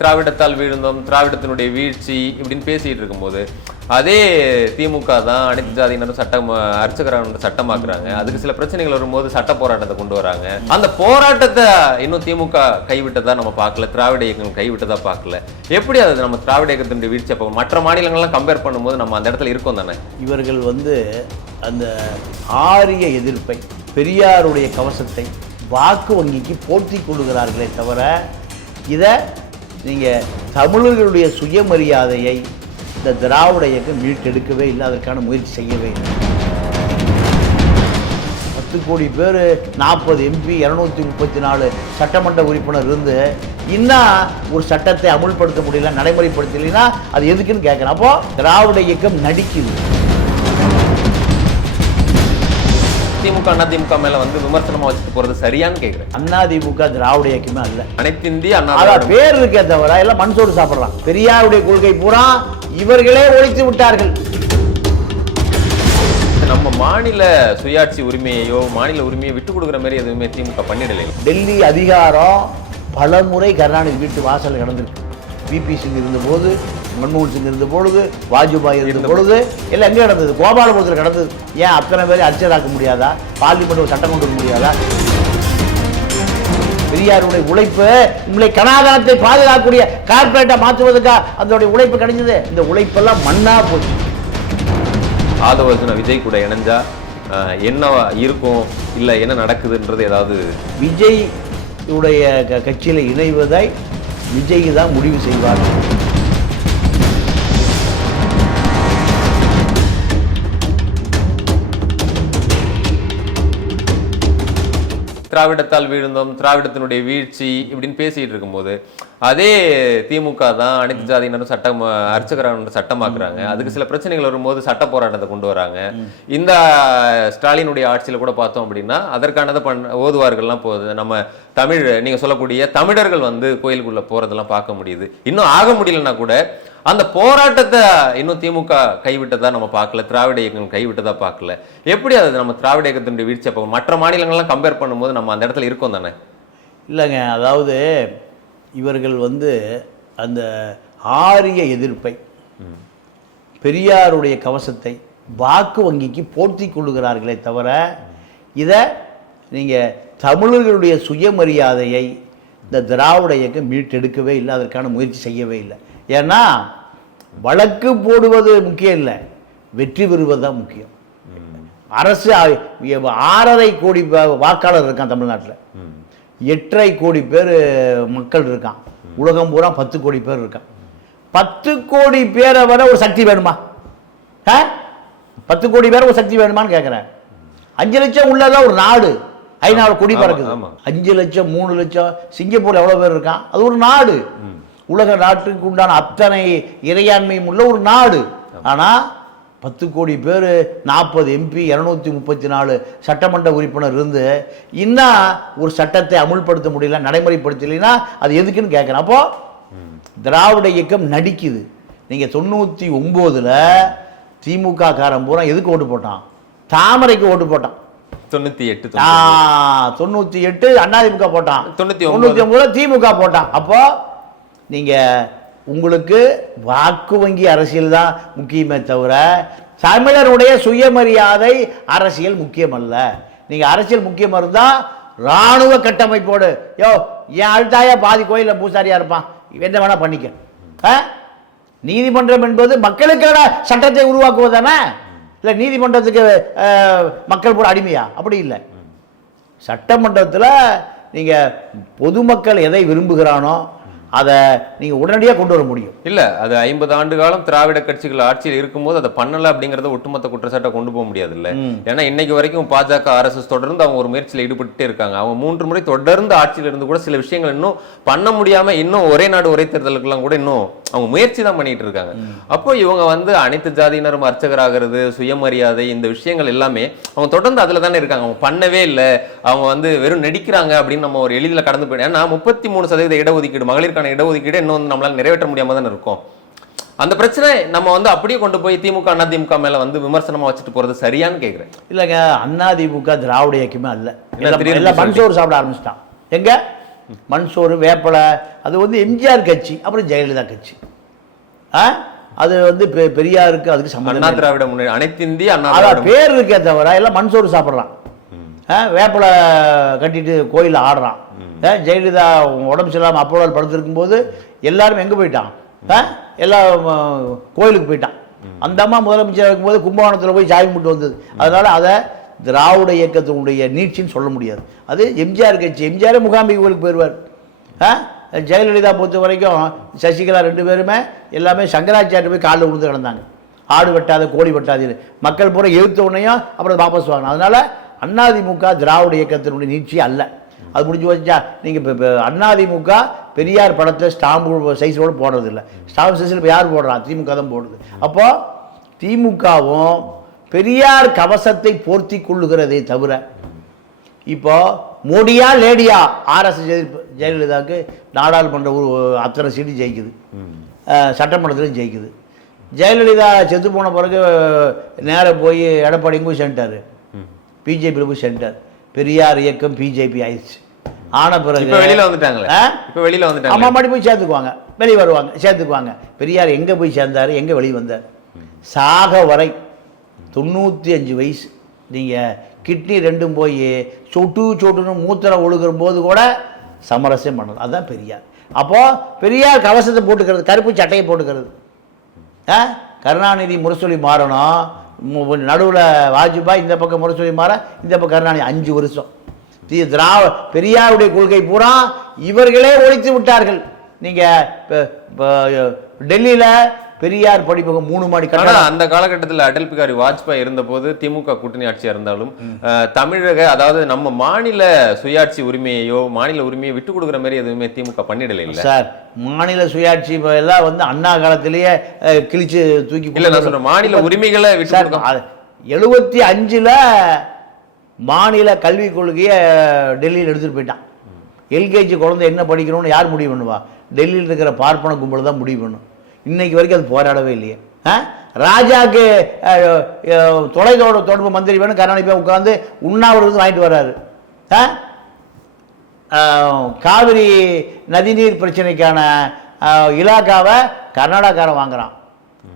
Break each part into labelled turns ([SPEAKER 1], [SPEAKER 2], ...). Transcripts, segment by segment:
[SPEAKER 1] திராவிடத்தால் வீழ்ந்தோம் திராவிடத்தினுடைய வீழ்ச்சி இப்படின்னு பேசிட்டு இருக்கும்போது அதே திமுக தான் அனைத்து ஜாதியினரும் சட்டம் அர்ச்சகரான சட்டமாக்குறாங்க. அதுக்கு சில பிரச்சனைகள் வரும்போது சட்ட போராட்டத்தை கொண்டு வராங்க. அந்த போராட்டத்தை இன்னும் திமுக கைவிட்டதா நம்ம பார்க்கல திராவிட இயக்கங்கள் கைவிட்டதா பார்க்கல. எப்படி அது நம்ம திராவிட இயக்கத்தினுடைய வீழ்ச்சி அப்போ மற்ற மாநிலங்கள்லாம் கம்பேர் பண்ணும்போது நம்ம அந்த இடத்துல இருக்கோம் தானே?
[SPEAKER 2] இவர்கள் வந்து அந்த ஆரிய எதிர்ப்பை பெரியாருடைய கவசத்தை வாக்கு வங்கிக்கு போற்றி கொள்கிறார்களே தவிர இதை நீங்கள் தமிழர்களுடைய சுயமரியாதையை இந்த திராவிட இயக்கம் மீட்டெடுக்கவே இல்லை அதற்கான முயற்சி செய்யவே இல்லை. பத்து கோடி பேர் நாற்பது எம்பி இரநூத்தி முப்பத்தி நாலு சட்டமன்ற உறுப்பினர் இருந்து இன்னும் ஒரு சட்டத்தை அமுல்படுத்த முடியல நடைமுறைப்படுத்தலைன்னா அது எதுக்குன்னு கேட்குறேன் அப்போ திராவிட இயக்கம் நடிக்குது.
[SPEAKER 1] திமுக அண்ணா திமுக மேல வந்து விமர்சனமா வச்சுட்டு போறது சரியான்னு கேக்குறேன்.
[SPEAKER 2] அதிமுக திராவிட இயக்கமே அல்ல.
[SPEAKER 1] அனைத்து இந்திய அண்ணா
[SPEAKER 2] பேர் இருக்கே தவிர எல்லாம் மண்சோறு சாப்பிடலாம். பெரியாருடைய கொள்கை பூரா இவர்களே ஒழித்து விட்டார்கள்.
[SPEAKER 1] நம்ம மாநில சுயாட்சி உரிமையையோ மாநில உரிமையை விட்டு கொடுக்குற மாதிரி எதுவுமே திமுக பண்ணிடலை.
[SPEAKER 2] டெல்லி அதிகாரம் பல முறை கருணாநிதி வீட்டு வாசல் கிடந்திருக்கு. பிபி சிங் இருந்தபோது மன்மோகன் சிங் இருந்த பொழுது வாஜ்பாய் இருந்த பொழுது எல்லாம் எங்கே கிடந்தது கோபாலபுரத்தில் கிடந்தது ஏன் அத்தனை பேரை அர்ச்சராக்க முடியாதா? பார்லிமெண்ட் சட்டம் கொண்டு வர முடியாதா? பெரியாருடைய உழைப்பு உங்களை கனாதனத்தை பாதுகாக்கக்கூடிய கார்பரேட்டை மாற்றுவதற்கா அதனுடைய உழைப்பு கிடைச்சது இந்த உழைப்பெல்லாம் மண்ணா போச்சு.
[SPEAKER 1] ஆதவர்ஜுன விஜய் கூட இணைஞ்சா என்ன இருக்கும்? இல்ல என்ன நடக்குதுன்றது ஏதாவது?
[SPEAKER 2] விஜய் உடைய கட்சியில இணைவதை விஜய் தான் முடிவு செய்வார்.
[SPEAKER 1] திராவிடத்தால் வீழ்ந்தோம் திராவிடத்தினுடைய வீழ்ச்சி இப்படின்னு பேசிட்டு இருக்கும்போது அதே திமுக தான் அனைத்து ஜாதியினரும் சட்டம் அர்ச்சகரான சட்டமாக்குறாங்க அதுக்கு சில பிரச்சனைகள் வரும்போது சட்ட போராட்டத்தை கொண்டு வராங்க. இந்த ஸ்டாலினுடைய ஆட்சியில கூட பார்த்தோம் அப்படின்னா அதற்கானதை பண்ண ஓதுவார்கள்லாம் போகுது நம்ம தமிழ் நீங்க சொல்லக்கூடிய தமிழர்கள் வந்து கோயிலுக்குள்ள போறதெல்லாம் பார்க்க முடியுது. இன்னும் ஆக முடியலன்னா கூட அந்த போராட்டத்தை இன்னும் திமுக கைவிட்டதா நம்ம பார்க்கல? திராவிட இயக்கங்கள் கைவிட்டதா பார்க்கல? எப்படி அது நம்ம திராவிட இயக்கத்தினுடைய வீழ்ச்சி அப்போ மற்ற மாநிலங்கள்லாம் கம்பேர் பண்ணும்போது நம்ம அந்த இடத்துல இருக்கோம் தானே?
[SPEAKER 2] இல்லைங்க அதாவது இவர்கள் வந்து அந்த ஆரிய எதிர்ப்பை பெரியாருடைய கவசத்தை வாக்கு வங்கிக்கு போர்த்தி கொள்ளுகிறார்களே தவிர இதை நீங்கள் தமிழர்களுடைய சுயமரியாதையை இந்த திராவிட இயக்கம் மீட்டெடுக்கவே இல்லை அதற்கான முயற்சி செய்யவே இல்லை. ஏன்னா வழக்கு போடுவது முக்கியம் இல்லை. வெற்றி பெறுவது தான் முக்கியம். அரசு ஆறரை கோடி வாக்காளர் இருக்கான் தமிழ்நாட்டில். எட்டரை கோடி பேர் மக்கள் இருக்கான். உலகம் பூரா பத்து கோடி பேர் இருக்கான். பத்து கோடி பேரை வர ஒரு சக்தி வேணுமா? ஆ? பத்து கோடி பேர் ஒரு சக்தி வேணுமான்னு கேட்குறேன் அஞ்சு லட்சம் உள்ளதான் ஒரு நாடு? ஐநாவில் கொடி பறக்குது. அஞ்சு லட்சம் மூணு லட்சம் சிங்கப்பூர் எவ்வளோ பேர் இருக்கான்? அது ஒரு நாடு. உலக நாட்டுக்கு உண்டான அத்தனை இறையாண்மையும் உள்ள ஒரு நாடு. ஆனால் பத்து கோடி பேர் நாற்பது எம்பி இரநூத்தி முப்பத்தி நாலு சட்டமன்ற உறுப்பினர் இருந்து இன்னும் ஒரு சட்டத்தை அமுல்படுத்த முடியல நடைமுறைப்படுத்தலைன்னா அது எதுக்குன்னு கேட்குறேன் அப்போ திராவிட இயக்கம் நடிக்குது. நீங்கள் தொண்ணூற்றி ஒம்போதில் திமுக காரன் பூரா எதுக்கு ஓட்டு போட்டான்? தாமரைக்கு ஓட்டு போட்டான்.
[SPEAKER 1] தொண்ணூத்தி எட்டு
[SPEAKER 2] ஆ, தொண்ணூத்தி எட்டு அதிமுக போட்டான்.
[SPEAKER 1] ஒன்பது.
[SPEAKER 2] தொண்ணூத்தி ஒன்பதுல திமுக போட்டான். அப்போ நீங்கள் உங்களுக்கு வாக்கு வங்கி அரசியல் தான் முக்கியமே தவிர தமிழருடைய சுயமரியாதை அரசியல் முக்கியம் அல்ல அரசியல் முக்கியமாக இருந்தால் ராணுவ கட்டமைப்போடு. யோ என் அழுத்தாயா பாதி கோயிலில் பூசாரியாக இருப்பான். என்ன வேணா பண்ணிக்க. நீதிமன்றம் என்பது மக்களுக்கான சட்டத்தை உருவாக்குவதானே இல்லை நீதிமன்றத்துக்கு மக்கள் கூட அடிமையா? அப்படி இல்லை. சட்டமன்றத்தில் நீங்கள் பொதுமக்கள் எதை விரும்புகிறானோ அதை நீங்கள் உடனடியாக கொண்டு வர முடியும்.
[SPEAKER 1] இல்ல அது ஐம்பது ஆண்டு காலம் திராவிட கட்சிகள் ஆட்சியில் இருக்கும்போது அதை பண்ணல அப்படிங்கறத ஒட்டுமொத்த குற்றச்சாட்டை கொண்டு போக முடியாது இல்ல ஏன்னா இன்னைக்கு வரைக்கும் பாஜக ஆர்எஸ்எஸ் தொடர்ந்து அவங்க ஒரு முயற்சியில் ஈடுபட்டுட்டே இருக்காங்க. அவங்க மூன்று முறை தொடர்ந்து ஆட்சியில் இருந்து கூட சில விஷயங்கள் இன்னும் பண்ண முடியாம இன்னும் ஒரே நாடு ஒரே தேர்தலுக்கெல்லாம் கூட இன்னும் அவங்க முயற்சி தான் பண்ணிட்டு இருக்காங்க. அப்போ இவங்க வந்து அனைத்து ஜாதியினரும் அர்ச்சகராகிறது சுயமரியாதை இந்த விஷயங்கள் எல்லாமே அவங்க தொடர்ந்து அதுல தானே இருக்காங்க. அவங்க பண்ணவே இல்லை. அவங்க வந்து வெறும் நடிக்கிறாங்க அப்படின்னு நம்ம ஒரு எளிதில் கடந்து போயிடும் ஏன்னா முப்பத்தி மூணு சதவீத இடஒதுக்கீடு மகளிருக்கான இடஒதுக்கீடு இன்னும் வந்து நம்மளால நிறைவேற்ற முடியாம தானே இருக்கும். அந்த பிரச்சனை நம்ம வந்து அப்படியே கொண்டு போய் திமுக அண்ணா திமுக மேல வந்து விமர்சனமா வச்சுட்டு போறது சரியான்னு கேக்குறேன்.
[SPEAKER 2] இல்லைங்க அதிமுக திராவிட இயக்கமே அல்ல. மண்சோறு சாப்பிட ஆரம்பிச்சிட்டான். எங்க? மண் சோறு வேப்பலை அது வந்து எம்ஜிஆர் கட்சி அப்புறம் ஜெயலலிதா கட்சி. ஆ? அது வந்து பெரியாருக்கு அதுக்கு
[SPEAKER 1] அண்ணா
[SPEAKER 2] சம்மந்தம்
[SPEAKER 1] திராவிட முன்னேறி அனைத்து இந்திய அண்ணா
[SPEAKER 2] பேர் இருக்கே தவிர எல்லாம் மண் சோறு சாப்பிட்றான் வேப்பலை கட்டிட்டு கோயிலில் ஆடுறான். ஜெயலலிதா உடம்பு சரியில்லாமல் அப்போலோ படுத்திருக்கும் போது எல்லாரும் எங்கே போயிட்டான்? எல்லாம் கோயிலுக்கு போயிட்டான். அந்த அம்மா முதலமைச்சர் இருக்கும்போது கும்பகோணத்தில் போய் சாய் கும்பிட்டு வந்தது. அதனால அதை திராவிட இயக்கத்தினுடைய நீட்சின்னு சொல்ல முடியாது. அது எம்ஜிஆர் கட்சி. எம்ஜிஆரே முகாம்பிகை கோயிலுக்கு போயிடுவார் ஜெயலலிதா பொறுத்த வரைக்கும் சசிகலா ரெண்டு பேருமே எல்லாமே சங்கராச்சாரிட்ட போய் காலில் விழுந்து கிடந்தாங்க. ஆடு வெட்டாத கோழி வெட்டாது மக்கள் பூரா எழுத்த உடனேயும் அப்புறம் வாபஸ் வாங்கணும் அதனால அதிமுக திராவிட இயக்கத்தினுடைய நீட்சி அல்ல. அது முடிஞ்சு வச்சா நீங்கள் இப்போ அதிமுக பெரியார் படத்தில் ஸ்டாம்பு சைஸோடு போடுறதில்ல. ஸ்டாம்பு சைஸில் இப்போ யார் போடுறா? திமுக தான் போடுது. அப்போது திமுகவும் பெரியார் கவசத்தை போர்த்தி கொள்ளுகிறதே தவிர இப்போ மோடியா லேடியா ஆர்எஸ் ஜெயலலிதாவுக்கு நாடாளுமன்ற ஒரு அத்தனை சீட்டு ஜெயிக்குது. சட்டமன்றத்திலும் ஜெயிக்குது. ஜெயலலிதா செத்து போன பிறகு நேரா போய் எடப்பாடி போய் சென்ட்டார் பிஜேபியில் போய் சென்ட்டார் பெரியார் இயக்கம் பிஜேபி ஆயிடுச்சு. ஆன பிறகு
[SPEAKER 1] வெளியில வந்துட்டாங்களே? இப்ப வெளியில
[SPEAKER 2] அம்மா
[SPEAKER 1] வந்துட்டாங்க
[SPEAKER 2] மாட்டி போய் சேர்த்துக்குவாங்க வெளியே வருவாங்க சேர்த்துக்குவாங்க பெரியார் எங்கே போய் சேர்ந்தார்? எங்கே வெளியே வந்தார்? சாக வரை தொண்ணூற்றி அஞ்சு வயசு. நீங்கள் கிட்னி ரெண்டும் போய் சொட்டு சொட்டுன்னு மூத்திரம் ஒழுகுற போது கூட சமரசம் பண்ணது அதுதான் பெரியார். அப்போது பெரியார் கவசத்தை போட்டுக்கிறது கருப்பு சட்டையை போட்டுக்கிறது. கருணாநிதி முரசொலி மாறணும். நடுவில் வாஜ்பாய் இந்த பக்கம் முரசொலி மாற இந்த பக்கம் கருணாநிதி அஞ்சு வருஷம். திராவ பெரியாருடைய கொள்கை பூரா இவர்களே ஒழித்து விட்டார்கள். நீங்கள் டெல்லியில் பெரியார் படிப்பகம் மூணு மாடி கட்டடம்.
[SPEAKER 1] அந்த காலகட்டத்துல அடல் பிகாரி வாஜ்பாய் இருந்தபோது திமுக கூட்டணி ஆட்சியா இருந்தாலும் தமிழக அதாவது நம்ம மாநில சுயாட்சி உரிமையையோ மாநில உரிமையை விட்டு கொடுக்குற மாதிரி எதுவுமே திமுக பண்ணிடல இல்ல.
[SPEAKER 2] சார் மாநில சுயாட்சி எல்லாம் வந்து அண்ணா காலத்திலேயே கிழிச்சு தூக்கி
[SPEAKER 1] இல்ல நான் சொல்றேன் மாநில உரிமைகளை விட்டு
[SPEAKER 2] எழுபத்தி அஞ்சில் மாநில கல்விக் கொள்கையை டெல்லியில் எடுத்துகிட்டு போயிட்டான். எல்கேஜி குழந்தை என்ன படிக்கணும்னு யார் முடிவு பண்ணுவா? டெல்லியில் இருக்கிற பார்ப்பன கும்பல் தான் முடிவு பண்ணும். இன்னைக்கு வரைக்கும் அது போராடவே இல்லையே. ஆ? அஹ், தொலைதொடர் தொடர்பு மந்திரி வேணும். கருணாநிதி போய் உட்காந்து உண்ணாவிரதம் வாங்கிட்டு வர்றாரு. ஆ? காவிரி நதிநீர் பிரச்சனைக்கான இலாக்காவை கர்நாடகாரன் வாங்குறான்.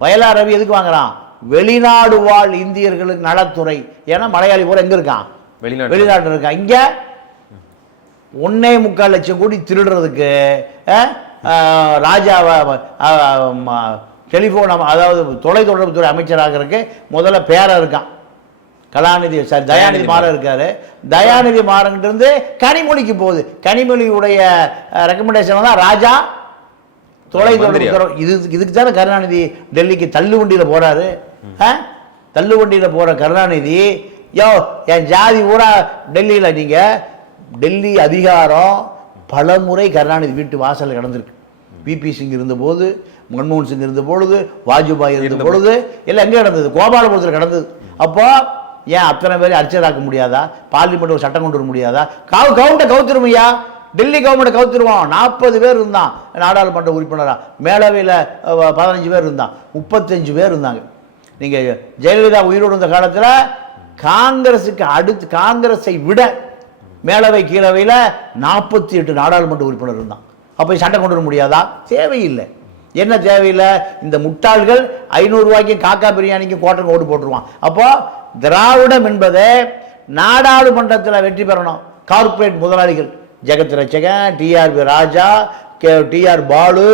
[SPEAKER 2] வயலார் ரவி எதுக்கு வாங்குறான்? வெளிநாடு வாழ் இந்தியர்களுக்கு நலத்துறை. ஏன்னா மலையாளி பூரா எங்க இருக்கான்?
[SPEAKER 1] வெளிநாட்டு
[SPEAKER 2] வெளிநாட்டில் இருக்கான். இங்க? ஒன்னே முக்கால் லட்சம் கோடி திருடுறதுக்கு ராஜாவை டெலிஃபோன் அதாவது தொலைத்தொடர்புத்துறை அமைச்சராகிறதுக்கு முதல்ல பேரன் இருக்கான். கலாநிதி சார் தயாநிதி மாறன் இருக்காரு. தயாநிதி மாறன்கிட்ட இருந்து கனிமொழிக்கு போகுது. கனிமொழியுடைய ரெக்கமெண்டேஷன் தான் ராஜா தொலை? தொடர்பு இது இதுக்கு தானே கருணாநிதி டெல்லிக்கு தள்ளு வண்டியில் போறாரு. ஆ? தள்ளு வண்டியில் போற கருணாநிதி யோ என் ஜாதி பூரா டெல்லியில் நீங்க டெல்லி அதிகாரம் பலமுறை கருணாநிதி வீட்டு வாசல்ல கிடந்திருக்கு. பிபி சிங் இருந்தபோது மன்மோகன் சிங் இருந்த பொழுது வாஜ்பாய் இருந்த பொழுது எல்லாம் எங்கே கிடந்தது? கோபாலபுரத்தில் கிடந்தது. அப்போ ஏன் அத்தனை பேரை அர்ச்சராக்க முடியாதா? பார்லிமெண்ட் ஒரு சட்டம் கொண்டு வர முடியாதா? கவு கவுண்டை கவுத்துருமையா டெல்லி கவர்மெண்ட்டை கவுத்துருவோம் நாற்பது பேர் இருந்தான். நாடாளுமன்ற உறுப்பினராக மேலவையில் பதினஞ்சு பேர் இருந்தான். முப்பத்தஞ்சு பேர் இருந்தாங்க. நீங்கள் ஜெயலலிதா உயிரோடு இருந்த காலத்தில் காங்கிரஸுக்கு அடுத்து காங்கிரஸை விட மேலவை கீழவையில் நாற்பத்தி எட்டு நாடாளுமன்ற உறுப்பினர் இருந்தான். அப்போ சண்டை கொண்டு வர முடியாதா? தேவையில்லை. என்ன தேவையில்லை? இந்த முட்டாள்கள் ஐநூறுரூவாய்க்கு காக்கா பிரியாணிக்கும் கோட்டருக்கு ஓட்டு போட்டுருவான். அப்போது திராவிடம் என்பது நாடாளுமன்றத்தில் வெற்றி பெறணும். கார்ப்பரேட் முதலாளிகள். Jagath Ratchagan TRB Raja K TR Baalu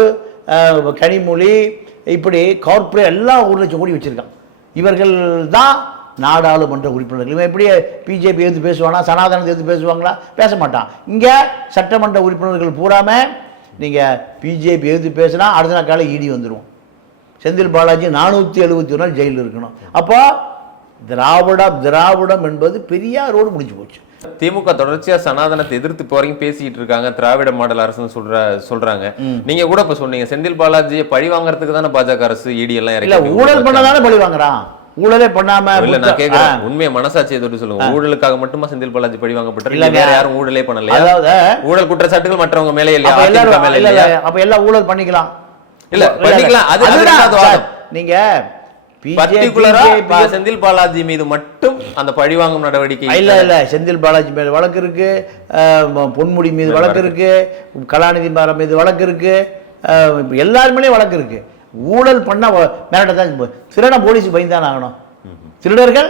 [SPEAKER 2] Kanimozhi இப்படி கார்ப்பரேட் எல்லாம் ஒரு லட்சம் கோடி வச்சுருக்கான். இவர்கள் தான் நாடாளுமன்ற உறுப்பினர்கள். இவன் எப்படி பிஜேபி எதிர்த்து பேசுவானா? சனாதனத்தை எதிர்த்து பேசுவாங்களா? பேச மாட்டான் இங்கே சட்டமன்ற உறுப்பினர்கள் பூராம நீங்கள் பிஜேபி எதிர்த்து பேசினா அடுத்த நாள் காலை இடி வந்துடும் செந்தில் பாலாஜி நானூற்றி எழுபத்தி ஒரு நாள் ஜெயிலில் இருக்கணும். அப்போ திராவிடம் திராவிடம் என்பது பெரியாரோடு முடிஞ்சு போச்சு.
[SPEAKER 1] திமுக தொடர்ச்சியா சனாதனத்தை எதிர்த்து இப்போ வரைக்கும் பேசிட்டு இருக்காங்க. திராவிட மாடல் அரசுன்னு சொல்ற சொல்றாங்க. நீங்க கூட இப்ப சொன்னீங்க செந்தில் பாலாஜியை பழி வாங்குறதுக்கு தானே பாஜக அரசு இடி எல்லாம்
[SPEAKER 2] ஊழல் பண்ணதானே பழி வாங்குறான்? ஊழலே பண்ணாம
[SPEAKER 1] இல்ல நான் கேக்குறேன். உண்மையை மனசாட்சியை தொட்டு சொல்லுங்க? ஊழலுக்காக மட்டுமா செந்தில் பாலாஜி பழி வாங்கப்பட்டார்? இல்ல. வேற யாரும் ஊழலே பண்ணலையா?
[SPEAKER 2] அதாவது
[SPEAKER 1] ஊழல் குற்றச்சாட்டுகள் மற்றவங்க மேலே அதிமுக
[SPEAKER 2] எல்லாரும்
[SPEAKER 1] மேல
[SPEAKER 2] இல்ல, இல்ல, அப்ப எல்லாம் ஊழல் பண்ணிக்கலாம்.
[SPEAKER 1] இல்ல, பண்ணிக்கலாம். அது- அது
[SPEAKER 2] அதுதான். நீங்க
[SPEAKER 1] பர்டிகுலரா செந்தில் பாலாஜி மீது மட்டும் அந்த பழிவாங்கும் நடவடிக்கை
[SPEAKER 2] இல்ல இல்ல. செந்தில் பாலாஜி மேல வழக்கு இருக்கு. பொன்முடி மீது வழக்கு இருக்கு. கலாநிதி மாறன் மீது வழக்கு இருக்கு. அஹ், இப்ப எல்லார் மேலேயும் வழக்கு இருக்கு. ஊழல் பண்ண மிரட்டத்தான் திருடன் போலீஸ் பயந்தான் ஆகணும். திருடர்கள்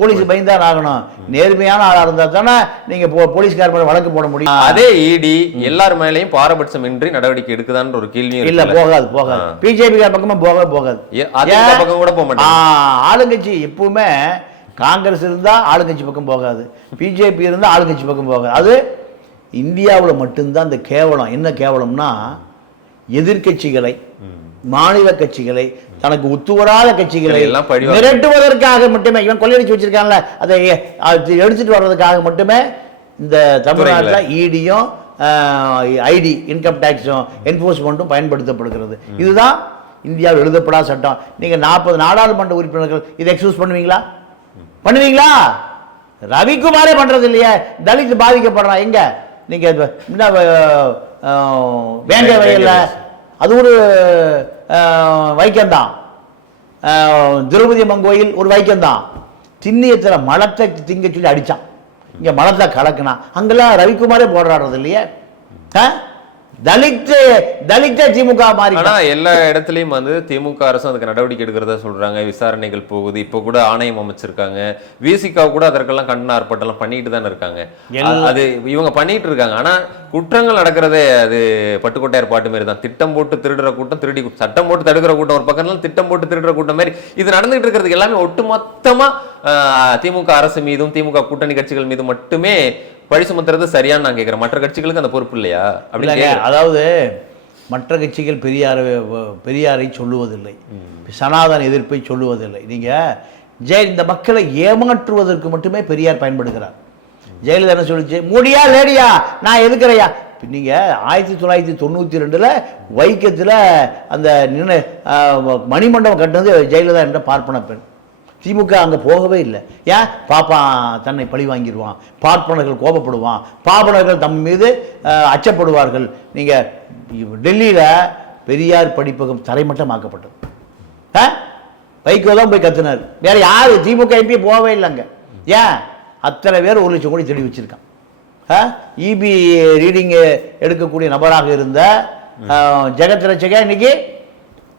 [SPEAKER 2] போலீஸ் பயந்தான் ஆகணும். நேர்மையான ஆளா இருந்தா தானே நீங்க போலீஸ்கார் மேல வழக்கு போட முடியும்.
[SPEAKER 1] அதே இடி எல்லார் மேலயும் பாரபட்சம் இன்றி நடவடிக்கை எடுக்குதான்ற ஒரு கேள்வியும்
[SPEAKER 2] இல்ல? போகாது போகாது. பிஜேபி பக்கமா போகவே போகாது?
[SPEAKER 1] பக்கம் கூட போக மாட்டாங்க.
[SPEAKER 2] ஆளுங்கட்சி எப்பவுமே காங்கிரஸ் இருந்தா ஆளுங்கட்சி பக்கம் போகாது. பிஜேபி இருந்தா ஆளுங்கட்சி பக்கம் போகாது. அது இந்தியாவில் மட்டும்தான் இந்த கேவலம். என்ன கேவலம்னா எதிர்க்கட்சிகளை மாநில கட்சிகளை தனக்கு ஒத்துவராத கட்சிகளை
[SPEAKER 1] எல்லாம்
[SPEAKER 2] மிரட்டுவதற்காக மட்டுமே இவன் கொள்ளையடிச்சு வச்சிருக்கான்ல அதை எடுத்துட்டு வர்றதுக்காக மட்டுமே இந்த தமிழ்நாட்டில் இடியும் ஐடி இன்கம் டேக்ஸும் என்போர்ஸ்மெண்ட்டும் பயன்படுத்தப்படுகிறது. இதுதான் இந்தியாவில் எழுதப்படாத சட்டம். நீங்கள் நாற்பது நாடாளுமன்ற உறுப்பினர்கள் இதை எக்ஸ்கூஸ் பண்ணுவீங்களா? பண்ணுவீங்களா? ரவிக்குமாரே பண்றது இல்லையே தலித் பாதிக்கப்படுறான் எங்க? நீங்க இப்ப முன்ன, அஹ், அஹ், வேங்கை வயல்ல அது ஒரு வைக்கந்தான் வைக்கம்தான். திரௌபதி அம்மன் கோயில் ஒரு வைக்கந்தான் திண்ணியத்தில் மலத்தை திங்க சொல்லி அடிச்சான். இங்கே மலத்தை கலக்கினான் அங்கெல்லாம் ரவிக்குமாரே போராடுறது இல்லையே? ஆ? தலித் தலித்த திமுக மாறி
[SPEAKER 1] ஆனா எல்லா இடத்துலயும் வந்து திமுக அரசும் அதுக்கு நடவடிக்கை எடுக்கிறதா சொல்றாங்க. விசாரணைகள் போகுது. இப்போ கூட ஆணையம் அமைச்சிருக்காங்க. விசிகா கூட அதற்கெல்லாம் கண்டன ஆர்ப்பாட்டம் பண்ணிட்டு தானே இருக்காங்க. அது இவங்க பண்ணிட்டு இருக்காங்க. ஆனா குற்றங்கள் நடக்கிறதே அது பட்டுக்கோட்டையார் பாட்டு மாதிரி தான். திட்டம் போட்டு திருடுற கூட்டம் திருடி சட்டம் போட்டு தடுக்கிற கூட்டம் ஒரு பக்கம் திட்டம் போட்டு திருடுற கூட்டம் மாதிரி இது நடந்துகிட்டு இருக்கிறதுக்கு எல்லாமே ஒட்டுமொத்தமா ஆஹ், திமுக அரசு மீதும் திமுக கூட்டணி கட்சிகள் மீது மட்டுமே பழி சுமத்துறது சரியான்னு நான் கேட்கிறேன் மற்ற கட்சிகளுக்கு அந்த பொறுப்பு இல்லையா? கேக்குறேன்.
[SPEAKER 2] அதாவது மற்ற கட்சிகள் பெரியாரை பெரியாரை சொல்லுவதில்லை. சனாதன எதிர்ப்பை சொல்லுவதில்லை. நீங்க ஜெய இந்த மக்களை ஏமாற்றுவதற்கு மட்டுமே பெரியார் பயன்படுகிறார். ஜெயலலிதா என்ன சொல்லுச்சு? முடியா லேடியா நான் எதுக்குறையா? நீங்க ஆயிரத்தி தொள்ளாயிரத்தி தொண்ணூத்தி ரெண்டுல வைக்கத்துல அந்த நின்று மணிமண்டபம் கட்டினது ஜெயலலிதா என்ற பார்ப்பன பெண். திமுக அங்கே போகவே இல்லை. ஏன்? பாப்பா தன்னை பழி வாங்கிடுவான் பார்ப்பனர்கள் கோபப்படுவான். பாப்பனர்கள் தம் மீது அச்சப்படுவார்கள். நீங்கள் டெல்லியில் பெரியார் படிப்பகம் தரைமட்டமாக்கப்பட்டது. ஆ? வைகோ தான் போய் கத்துனார். வேறு யார்? திமுக எம்பி போகவே இல்லைங்க ஏன்? அத்தனை பேர் ஒரு லட்சம் கோடி தேடி ஆ? இபி ரீடிங்கு எடுக்கக்கூடிய நபராக இருந்த ஜெகத் ரட்சகா இன்னைக்கு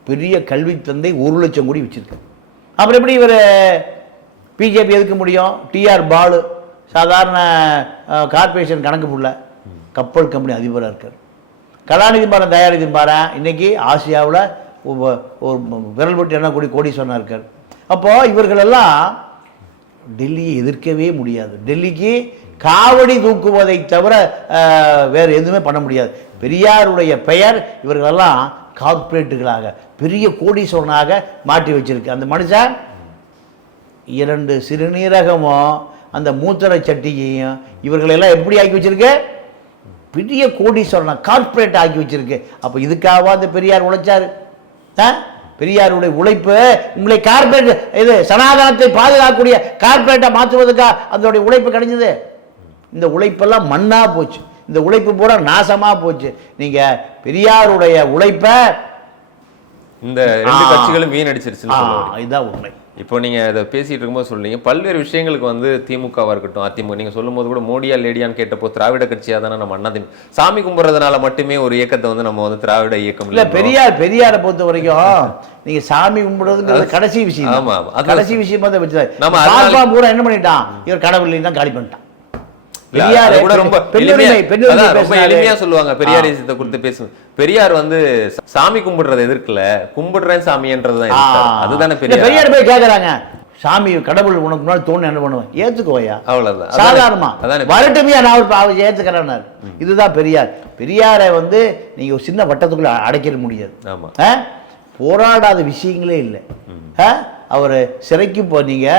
[SPEAKER 2] பெரிய கல்வி தந்தை ஒரு லட்சம் கோடி வச்சுருக்கேன் அப்புறம் எப்படி இவர் பிஜேபி எதுக்க முடியும்? டிஆர் பாலு. சாதாரண கார்பரேஷன் கணக்கு புள்ள. கப்பல் கம்பெனி அதிபராக இருக்கார். கலாநிதி பாரன் தயாநிதி பாரன் இன்னைக்கு ஆசியாவில் ஒரு விரல் விட்டு என்ன கோடி கோடீஸ்வரனாக இருக்கார். அப்போ இவர்களெல்லாம் டெல்லியை எதிர்க்கவே முடியாது. டெல்லிக்கு காவடி தூக்குவதை தவிர வேறு எதுவுமே பண்ண முடியாது. பெரியாருடைய பெயர் இவர்களெல்லாம் கார்ப்பரேட்டுகளாக பெரிய கோடீஸ்வரனாக மாட்டி வச்சிருக்கு. அந்த மனுஷன் இரண்டு சிறுநீரகமும் அந்த மூத்தரை சட்டியையும் இவர்களெல்லாம் எப்படி ஆக்கி வச்சிருக்கு? பெரிய கோடீஸ்வரனா கார்ப்பரேட் ஆக்கி வச்சிருக்கு. அப்போ இதுக்காக அந்த பெரியார் உழைச்சாரு? ஆ? பெரியாருடைய உழைப்பு உங்களை கார்பரேட் இது சனாதனத்தை பாதுகாக்கக்கூடிய கார்பரேட்டை மாற்றுவதற்காக அதனுடைய உழைப்பு கிடைஞ்சது? இந்த உழைப்பெல்லாம் மண்ணாக போச்சு. இந்த உழைப்பு பூரா நாசமா போச்சு. நீங்க பெரியாருடைய உழைப்பை
[SPEAKER 1] இந்த ரெண்டு. கட்சிகளும் வரீங்க.
[SPEAKER 2] இதுதான் உண்மை.
[SPEAKER 1] இப்போ நீங்க இதை பேசிட்டு இருக்கும்போது சொல்றீங்க. பல்வேறு விஷயங்களுக்கு வந்து திமுகவா இருக்கட்டும் அதிமுக. நீங்க சொல்லும்போது கூட மோடியா லேடியான்னு கேட்டப்போ திராவிட கட்சியா தானே நம்ம அண்ணா திமுக சாமி கும்பிட்றதுனால மட்டுமே ஒரு இயக்கத்தை வந்து நம்ம வந்து திராவிட இயக்கம்
[SPEAKER 2] இல்ல பெரியார் பெரியாரை பொறுத்த வரைக்கும் நீங்க சாமி கும்பிடுறதுங்கிறது கடைசி விஷயம்
[SPEAKER 1] ஆமா,
[SPEAKER 2] கடைசி விஷயமா தான் வச்சு
[SPEAKER 1] நம்ம
[SPEAKER 2] பூரா என்ன பண்ணிட்டான்? இவர் கடவுள் இல்லைன்னா காலி பண்ணிட்டான். பெரியார்
[SPEAKER 1] கூட ரொம்ப ரொம்ப. எளிமையா சொல்லுவாங்க பெரியார் விஷயத்தை குறித்து பெரியார் வந்து சாமி கும்பிடுறத எதிர்க்கல கும்பிடுறேன் சாமின்றதுதான். அதுதானே பெரியார்.
[SPEAKER 2] பெரியார் போய் கேக்குறாங்க சாமி கடவுள் உனக்கு முன்னாடி தோணு என்ன பண்ணுவேன்? ஏத்துக்கோயா
[SPEAKER 1] அவ்வளவுதான்.
[SPEAKER 2] சாதாரணமா.
[SPEAKER 1] அதானே
[SPEAKER 2] வரட்டுமே நான் இதுதான் பெரியார். பெரியாரை வந்து நீங்க ஒரு சின்ன வட்டத்துக்குள்ள அடைக்கிட முடியாது? போராடாத விஷயங்களே இல்லை. அவர் சிறைக்கு போனீங்க.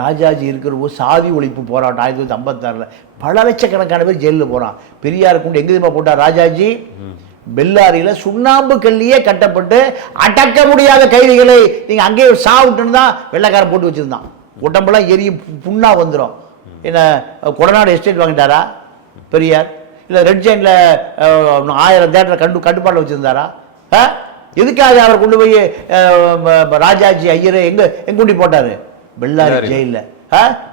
[SPEAKER 2] ராஜாஜி இருக்கிற போது சாதி ஒழிப்பு போராட்டம் ஆயிரத்தி தொள்ளாயிரத்தி ஐம்பத்தாறில். பல லட்சக்கணக்கான பேர் ஜெயிலில் போகிறான் பெரியார் கொண்டு எங்கே தெரியுமா போட்டார் ராஜாஜி? பெல்லாரியில் சுண்ணாம்பு கல்லியே கட்டப்பட்டு அடக்க முடியாத கைதிகளை நீங்கள் அங்கேயே சாவுட்டுன்னு தான் வெள்ளைக்காரன் போட்டு வச்சுருந்தான். உடம்பெல்லாம் எரிய புண்ணா வந்துடும் என்ன கொடநாடு எஸ்டேட் வாங்கிட்டாரா? பெரியார்? இல்லை ரெட் ஜெயினில் ஆயிரம் தேட்டரை கண்டு கட்டுப்பாட்டில் வச்சுருந்தாரா? ஆ? எதுக்காக அவர் கொண்டு போய் ராஜாஜி ஐயரை எங்க எங்க கொண்டு போட்டாரு? பெல்லாரி. ஜெயிலில்.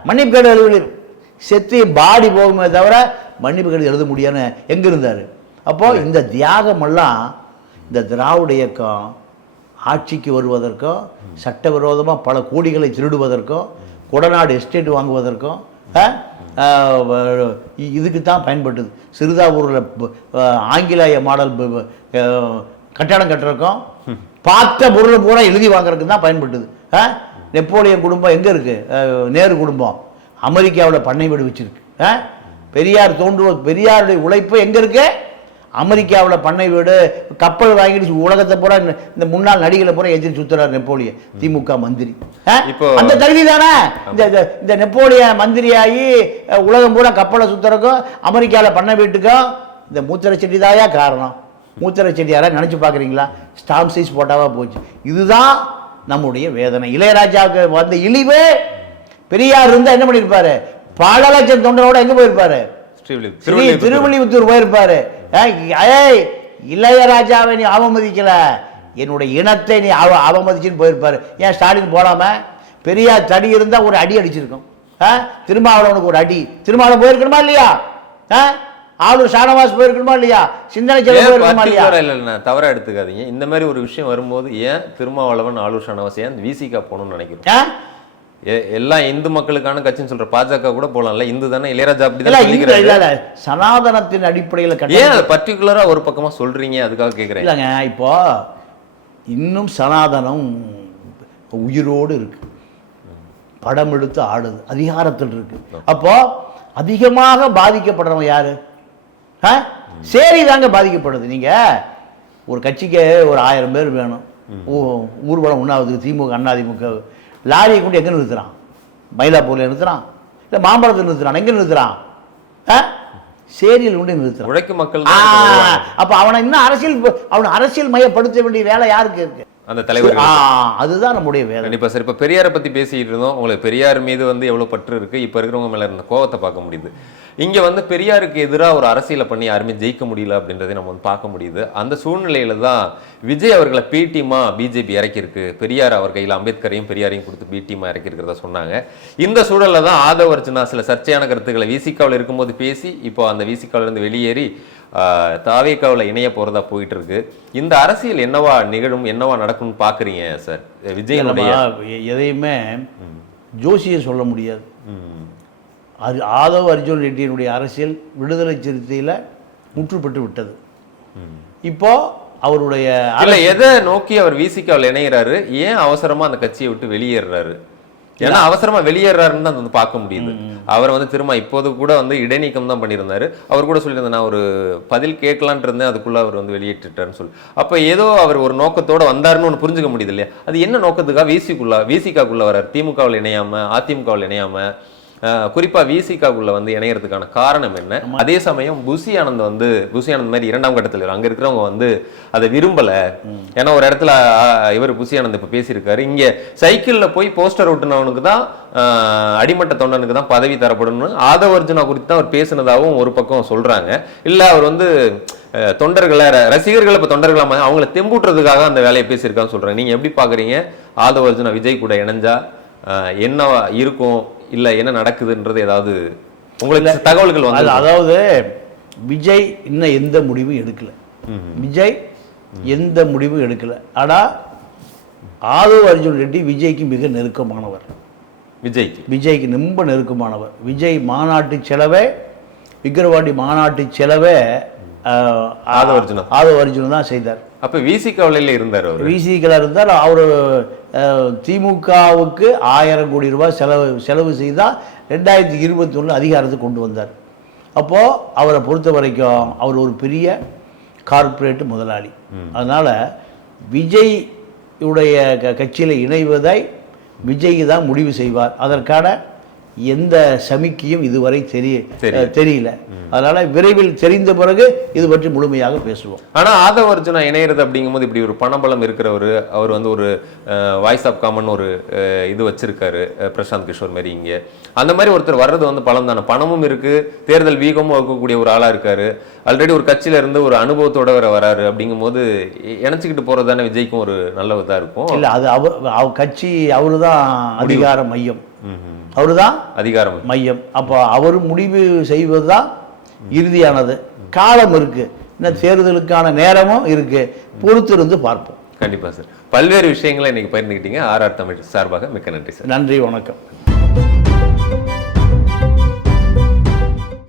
[SPEAKER 2] மன்னிப்பு கேடு எழுதி செத்து பாடி போகுமே தவிர மன்னிப்பு கேடு எழுத முடியாதுன்னு எங்க இருந்தாரு? அப்போ இந்த தியாகமெல்லாம் இந்த திராவிட இயக்கம் ஆட்சிக்கு வருவதற்கும் சட்டவிரோதமாக பல கோடிகளை திருடுவதற்கும் கொடநாடு எஸ்டேட் வாங்குவதற்கும் இதுக்கு தான் பயன்பட்டது. சிறுதாவூரில் ஆங்கிலேய மாடல் கட்டடம் கட்டுறதுக்கும் பார்த்த பொருள் பூரா எழுதி வாங்குறதுக்கு தான் பயன்பட்டது நெப்போலியன் குடும்பம் எங்கே இருக்குது நேரு குடும்பம். அமெரிக்காவில் பண்ணை வீடு வச்சிருக்கு. பெரியார் தோன்றுவ பெரியாருடைய உழைப்பு எங்கே இருக்கு? அமெரிக்காவில் பண்ணை வீடு கப்பல் வாங்கிட்டு உலகத்தை பூரா இந்த- முன்னாள் நடிகளை பூரா எதிர்த்து சுத்துறாரு நெப்போலியன் திமுக மந்திரி. அந்த தகுதி தானே? இந்த இந்த- நெப்போலியன் மந்திரியாகி உலகம் பூரா கப்பலை சுத்துறதுக்கும் அமெரிக்காவில் பண்ணை வீட்டுக்கும் இந்த மூத்திர செடி தாயா காரணம். மூத்திர செடி யாராவது நினச்சி பார்க்குறீங்களா? ஸ்டாம்ப் சைஸ் போட்டாவா போச்சு. இதுதான் நம்முடைய வேதனை. இளையராஜாவுக்கு வந்த இழிவு பெரியார் இருந்தால் என்ன பண்ணியிருப்பாரு பல லட்சம் தொண்டரோட எங்கே போயிருப்பாரு?
[SPEAKER 1] திருவள்ளிபுத்தூர்.
[SPEAKER 2] போயிருப்பாரு. ஏய், ஏய் இளையராஜாவை நீ அவமதிக்கல. என்னுடைய இனத்தை நீ அவ அவமதிச்சுன்னு போயிருப்பாரு. ஏன் ஸ்டாலின் போடாம? பெரியார் தடி இருந்தா ஒரு அடி அடிச்சிருக்கும்? திருமாவளவனுக்கு ஒரு அடி. திருமாவளவன் போயிருக்கணுமா இல்லையா? ஆ? ஆளூர் ஷானவாஸ் போயிருக்கணுமா இல்லையா? சிந்தனை செல்வன்
[SPEAKER 1] ஏன்
[SPEAKER 2] போயிருக்கணுமா இல்லையா?
[SPEAKER 1] இல்ல, தவறா எடுத்துக்காதீங்க. இந்த மாதிரி ஒரு விஷயம் வரும்போது ஏன் திருமாவளவன் ஆலூர் ஷானவாஸ் ஏன் விசிகா போகணும்னு? எ- எல்லாம் இந்து மக்களுக்கான கட்சின்னு சொல்ற பாஜக கூட போலாம்ல இந்து தானே? இளையராஜா.
[SPEAKER 2] இல்ல சனாதனத்தின் அடிப்படையில்
[SPEAKER 1] ஏன் அதை பர்டிகுலரா ஒரு பக்கமா சொல்றீங்க? அதுக்காக கேக்குறேன்.
[SPEAKER 2] இல்லைங்க இப்போ இன்னும் சனாதனம் உயிரோடு இருக்கு. படம் எடுத்து ஆடுது. அதிகாரத்தில் இருக்கு. அப்போ அதிகமாக பாதிக்கப்படுறவங்க யாரு? சேரி தாங்க பாதிக்கப்படுது. நீங்க ஒரு கட்சிக்கு ஒரு ஆயிரம் பேர் வேணும். ஊர்வலம் உண்ணாவது திமுக அண்ணாதிமுக லாரியை கொண்டு எங்க நிறுத்துறான்? மயிலாப்பூர்ல நிறுத்துறான்? இல்லை மாம்பழத்தில் நிறுத்துறான்? எங்க நிறுத்துறான்? சேரியில் கொண்டு நிறுத்துறான்.
[SPEAKER 1] உழைக்கும் மக்கள்.
[SPEAKER 2] அப்ப அவனை இன்னும் அரசியல் அவனை அரசியல் மையப்படுத்த வேண்டிய வேலை யாருக்கு இருக்கு?
[SPEAKER 1] அந்த தலைவர்கள்.
[SPEAKER 2] ஆ, அதுதான் நம்முடைய வேலை
[SPEAKER 1] கண்டிப்பா சார். இப்ப பெரியாரை பத்தி பேசிட்டு இருந்தோம். உங்களுக்கு பெரியார் மீது வந்து எவ்வளவு பற்று இருக்கு. இப்ப இருக்கிறவங்க மேல இருந்த கோவத்தை பார்க்க முடியுது. இங்க வந்து பெரியாருக்கு எதிராக ஒரு அரசியலை பண்ணி யாருமே ஜெயிக்க முடியல அப்படின்றதை நம்ம வந்து பார்க்க முடியுது. அந்த சூழ்நிலையில தான் விஜய் அவர்களை பி டீமா பிஜேபி இறக்கியிருக்கு. பெரியார் அவர் கையில் அம்பேத்கரையும் பெரியாரையும் கொடுத்து பி டீமா இறக்கியிருக்கிறதா சொன்னாங்க. இந்த சூழல்ல தான் ஆதவ அர்ஜுனா சில சர்ச்சையான கருத்துக்களை விசிகாவில் இருக்கும்போது பேசி இப்போ அந்த விசிகாவில இருந்து வெளியேறி தாவேக்காவில் இணைய போறதா போயிட்டு இருக்கு இந்த அரசியல் என்னவா நிகழும் என்னவா நடக்கும்னு பாக்குறீங்க சார்? விஜயனுடைய
[SPEAKER 2] எதையுமே ஜோசியை சொல்ல முடியாது. அது ஆதவ் அர்ஜுன் ரெட்டியினுடைய அரசியல் விடுதலை சிறுத்தையில் முற்றுப்பட்டு விட்டது. இப்போ அவருடைய அரசு-
[SPEAKER 1] எதை நோக்கி அவர் விசிகாவில் இணைகிறாரு ஏன் அவசரமா அந்த கட்சியை விட்டு வெளியேறாரு ஏன்னா அவசரமா வெளியேறாருன்னு தான் வந்து பார்க்க முடியுது. அவர் வந்து திரும்ப இப்போது கூட வந்து இடைநீக்கம் தான் பண்ணியிருந்தாரு. அவர் கூட சொல்லியிருந்தேன் நான் ஒரு பதில் கேட்கலான்ட்டு இருந்தேன் அதுக்குள்ள அவர் வந்து வெளியேற்றிட்டாருன்னு சொல்லி. அப்ப ஏதோ அவர் ஒரு நோக்கத்தோட வந்தாருன்னு ஒன்று புரிஞ்சுக்க முடியுது இல்லையா? அது என்ன நோக்கத்துக்காக விசிக்குள்ள விசிகாக்குள்ள வர்றாரு திமுகவில் இணையாம அதிமுகவில் இணையாம அஹ், குறிப்பா விசிகாக்குள்ள வந்து இணையறதுக்கான காரணம் என்ன? அதே சமயம் புசி ஆனந்த் வந்து புசி ஆனந்த் மாதிரி இரண்டாம் கட்டத்தில் அங்க இருக்கிறவங்க வந்து அதை விரும்பல. ஏன்னா ஒரு இடத்துல இவர் புசி ஆனந்த் இப்ப பேசியிருக்காரு. இங்க சைக்கிள்ல போய் போஸ்டர் ஒட்டுனவனுக்கு தான் அடிமட்ட தொண்டனுக்கு தான் பதவி தரப்படும்னு ஆதவ அர்ஜுனா குறித்து தான் அவர் பேசினதாகவும் ஒரு பக்கம் சொல்றாங்க. இல்ல அவர் வந்து தொண்டர்களை ரசிகர்களை இப்ப தொண்டர்களா மா- அவங்கள தெம்பூட்டுறதுக்காக அந்த வேலையை பேசியிருக்கான்னு சொல்றேன் நீங்க எப்படி பாக்குறீங்க? ஆதவ அர்ஜுனா விஜய் கூட இணைஞ்சா என்ன இருக்கும்? இல்ல என்ன நடக்குதுன்றது ஏதாவது உங்களுக்கு தகவல்கள் வந்து
[SPEAKER 2] அதாவது விஜய் இன்னும் எந்த முடிவும் எடுக்கல. விஜய் எந்த முடிவும் எடுக்கல. ஆனா ஆதவ் அர்ஜுன் ரெட்டி விஜய்க்கு மிக நெருக்கமானவர்.
[SPEAKER 1] விஜய்க்கு?
[SPEAKER 2] விஜய்க்கு ரொம்ப நெருக்கமானவர். விஜய் மாநாட்டு செலவே விக்கிரவாண்டி மாநாட்டு செலவே
[SPEAKER 1] ஆதவ அர்ஜுனா.
[SPEAKER 2] ஆதவ அர்ஜுன் தான் செய்தார்.
[SPEAKER 1] அப்ப விசி கவலையில இருந்தார் அவர்.
[SPEAKER 2] விசிகளாக இருந்தால் அவர் திமுகவுக்கு ஆயிரம் கோடி ரூபாய் செலவு செலவு செய்தால் ரெண்டாயிரத்தி இருபத்தி அதிகாரத்துக்கு கொண்டு வந்தார். அப்போது அவரை பொறுத்த வரைக்கும் அவர் ஒரு பெரிய கார்ப்பரேட் முதலாளி. அதனால் விஜய் உடைய க கட்சியில் இணைவதை விஜய் தான் முடிவு செய்வார். அதற்கான எந்த சமிக்கையும் இதுவரை தெரிய
[SPEAKER 1] தெரியல.
[SPEAKER 2] அதனால விரைவில் தெரிந்த பிறகு இது பற்றி முழுமையாக பேசுவோம்.
[SPEAKER 1] ஆனா ஆதவ அர்ஜுனா இணையிறது அப்படிங்கும்போது இப்படி ஒரு பணபலம் இருக்கிறவர் அவர் வந்து ஒரு வாய்ஸ் ஆஃப் காமன் ஒரு இது வச்சிருக்காரு பிரசாந்த் கிஷோர் மாதிரி இங்க. அந்த மாதிரி ஒருத்தர் வர்றது வந்து பலம் தானே பணமும் இருக்கு தேர்தல் வீகமும் இருக்கக்கூடிய ஒரு ஆளா இருக்காரு. ஆல்ரெடி ஒரு கட்சியில இருந்து ஒரு அனுபவத்தோட வர வராரு அப்படிங்கும்போது இ- இணைச்சுக்கிட்டு போறது தானே விஜய்க்கும் ஒரு நல்ல இதா இருக்கும்.
[SPEAKER 2] இல்ல அது அவர் கட்சி அவரு தான் அதிகார மையம். அவரு தான்
[SPEAKER 1] அதிகாரம்.
[SPEAKER 2] மையம். அப்போ அவர் முடிவு செய்வது தான் இறுதியானது. காலம் இருக்கு. இன்னும் தேர்தலுக்கான நேரமும் இருக்கு. பொறுத்திருந்து பார்ப்போம்.
[SPEAKER 1] கண்டிப்பா சார். பல்வேறு விஷயங்களை இன்னைக்கு பகிர்ந்துக்கிட்டீங்க ஆர்ஆர் தமிழ் சார்பாக மிக்க நன்றி சார்.
[SPEAKER 2] நன்றி வணக்கம்.